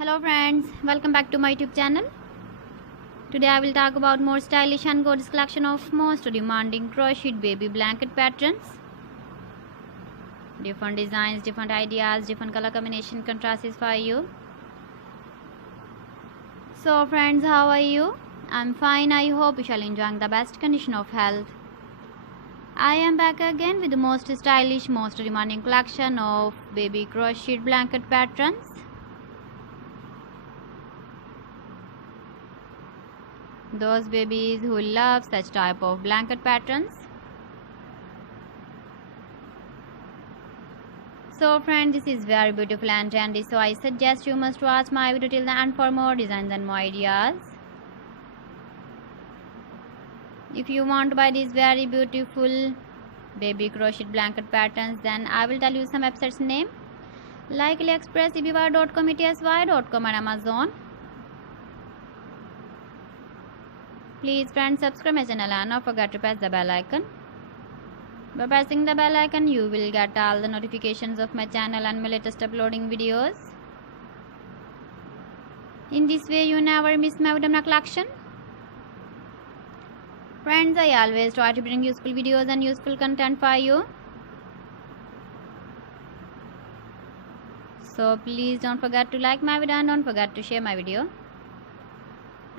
Hello friends, welcome back to my YouTube channel. Today I will talk about more stylish and gorgeous collection of most demanding crocheted baby blanket patterns. Different designs, different ideas, different color combination contrasts for you. So friends, how are you? I'm fine. I hope you shall enjoy the best condition of health. I am back again with the most stylish, most demanding collection of baby crocheted blanket patterns. Those babies who love such type of blanket patterns. So friends, this is very beautiful and trendy, so I suggest you must watch my video till the end for more designs and more ideas. If you want to buy these very beautiful baby crocheted blanket patterns, then I will tell you some websites name like AliExpress, eBay.com, ETSY.com and Amazon. Please friends, subscribe my channel and don't forget to press the bell icon. By pressing the bell icon, you will get all the notifications of my channel and my latest uploading videos. In this way, you never miss my video collection. Friends, I always try to bring useful videos and useful content for you. So please don't forget to like my video and don't forget to share my video.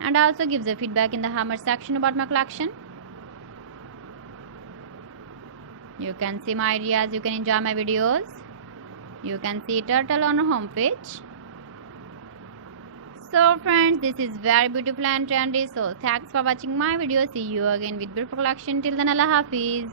And also give the feedback in the comment section about my collection. You can see my ideas, you can enjoy my videos. You can see turtle on our home page. So friends, this is very beautiful and trendy. So thanks for watching my video. See you again with beautiful collection. Till then, Allah Hafiz.